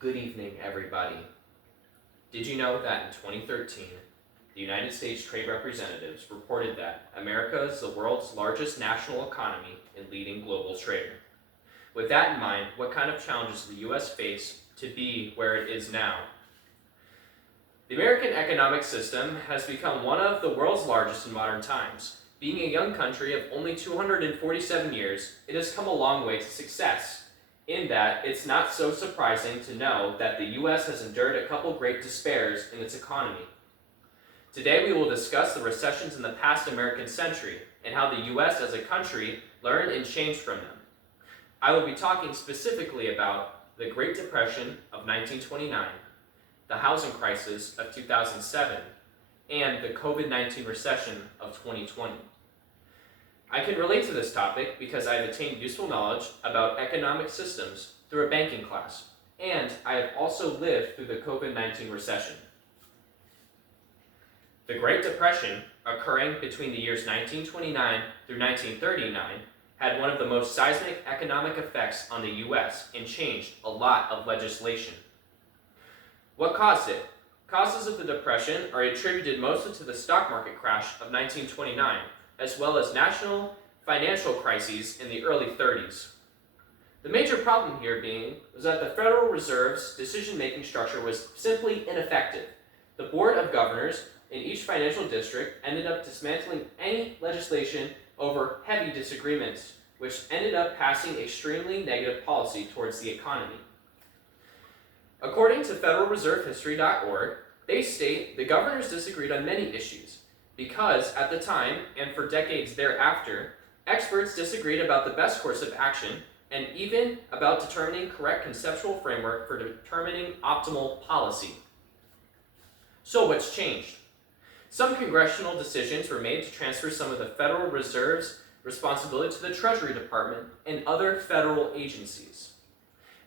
Good evening, everybody. Did you know that in 2013, the United States Trade Representatives reported that America is the world's largest national economy and leading global trader? With that in mind, what kind of challenges the U.S. face to be where it is now? The American economic system has become one of the world's largest in modern times. Being a young country of only 247 years, it has come a long way to success. In that, it's not so surprising to know that the U.S. has endured a couple great despairs in its economy. Today we will discuss the recessions in the past American century and how the U.S. as a country learned and changed from them. I will be talking specifically about the Great Depression of 1929, the housing crisis of 2007, and the COVID-19 recession of 2020. I can relate to this topic because I have attained useful knowledge about economic systems through a banking class, and I have also lived through the COVID-19 recession. The Great Depression, occurring between the years 1929 through 1939, had one of the most seismic economic effects on the U.S. and changed a lot of legislation. What caused it? Causes of the Depression are attributed mostly to the stock market crash of 1929, as well as national financial crises in the early 30s. The major problem here was that the Federal Reserve's decision-making structure was simply ineffective. The Board of Governors in each financial district ended up dismantling any legislation over heavy disagreements, which ended up passing extremely negative policy towards the economy. According to FederalReserveHistory.org, they state the governors disagreed on many issues because at the time and for decades thereafter, experts disagreed about the best course of action and even about determining correct conceptual framework for determining optimal policy. So what's changed? Some congressional decisions were made to transfer some of the Federal Reserve's responsibility to the Treasury Department and other federal agencies,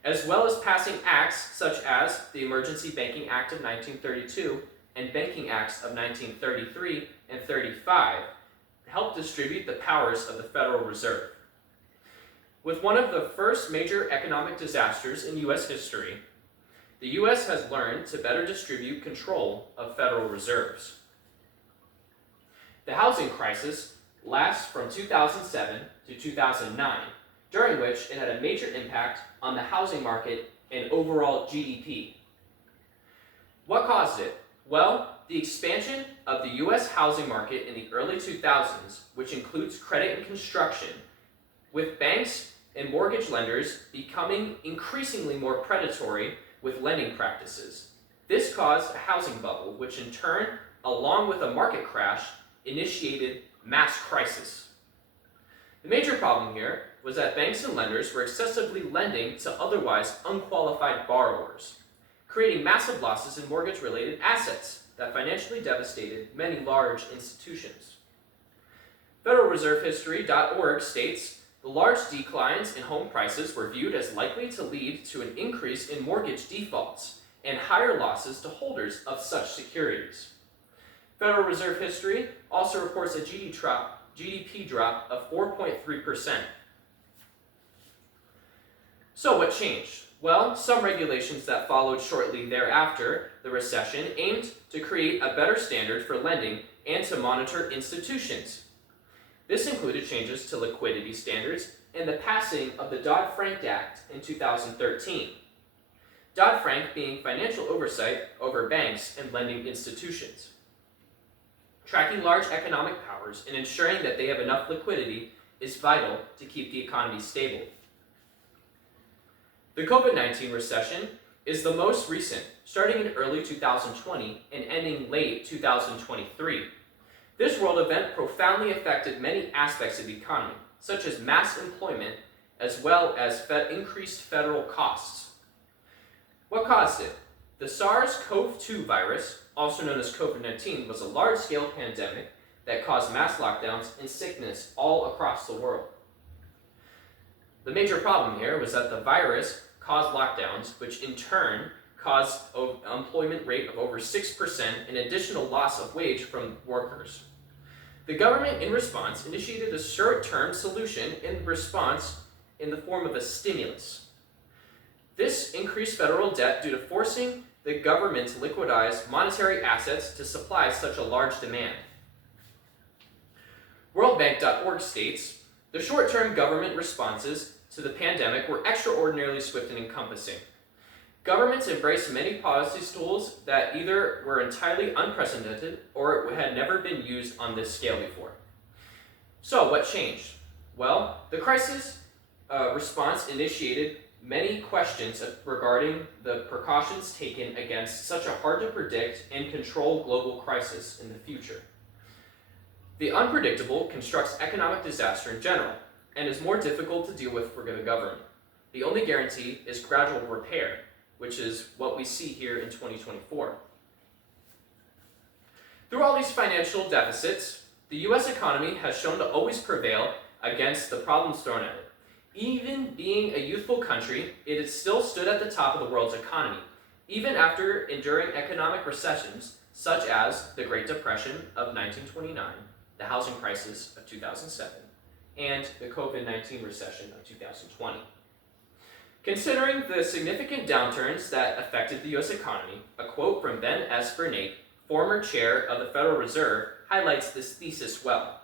as well as passing acts such as the Emergency Banking Act of 1932 and Banking Acts of 1933 and 35 help distribute the powers of the Federal Reserve. With one of the first major economic disasters in U.S. history, the U.S. has learned to better distribute control of federal reserves. The housing crisis lasts from 2007 to 2009, during which it had a major impact on the housing market and overall GDP. What caused it? Well, the expansion of the U.S. housing market in the early 2000s, which includes credit and construction, with banks and mortgage lenders becoming increasingly more predatory with lending practices. This caused a housing bubble, which in turn, along with a market crash, initiated mass crisis. The major problem here was that banks and lenders were excessively lending to otherwise unqualified borrowers, creating massive losses in mortgage-related assets that financially devastated many large institutions. FederalReserveHistory.org states, the large declines in home prices were viewed as likely to lead to an increase in mortgage defaults and higher losses to holders of such securities. Federal Reserve History also reports a GDP drop of 4.3%. So what changed? Well, some regulations that followed shortly thereafter the recession aimed to create a better standard for lending and to monitor institutions. This included changes to liquidity standards and the passing of the Dodd-Frank Act in 2013. Dodd-Frank being financial oversight over banks and lending institutions. Tracking large economic powers and ensuring that they have enough liquidity is vital to keep the economy stable. The COVID-19 recession is the most recent, starting in early 2020 and ending late 2023. This world event profoundly affected many aspects of the economy, such as mass employment, as well as increased federal costs. What caused it? The SARS-CoV-2 virus, also known as COVID-19, was a large-scale pandemic that caused mass lockdowns and sickness all across the world. The major problem here was that the virus caused lockdowns, which in turn caused an unemployment rate of over 6% and additional loss of wage from workers. The government, in response, initiated a short-term solution in the form of a stimulus. This increased federal debt due to forcing the government to liquidize monetary assets to supply such a large demand. WorldBank.org states, the short-term government responses to the pandemic were extraordinarily swift and encompassing. Governments embraced many policy tools that either were entirely unprecedented or had never been used on this scale before. So, what changed? Well, the crisis response initiated many questions regarding the precautions taken against such a hard-to-predict and control global crisis in the future. The unpredictable constructs economic disaster in general, and is more difficult to deal with for the government. The only guarantee is gradual repair, which is what we see here in 2024. Through all these financial deficits, the US economy has shown to always prevail against the problems thrown at it. Even being a youthful country, it has still stood at the top of the world's economy, even after enduring economic recessions such as the Great Depression of 1929, the housing crisis of 2007, and the COVID-19 recession of 2020. Considering the significant downturns that affected the U.S. economy, a quote from Ben S. Bernanke, former chair of the Federal Reserve, highlights this thesis well.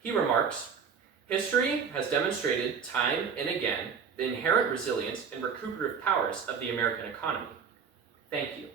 He remarks, history has demonstrated time and again the inherent resilience and recuperative powers of the American economy. Thank you.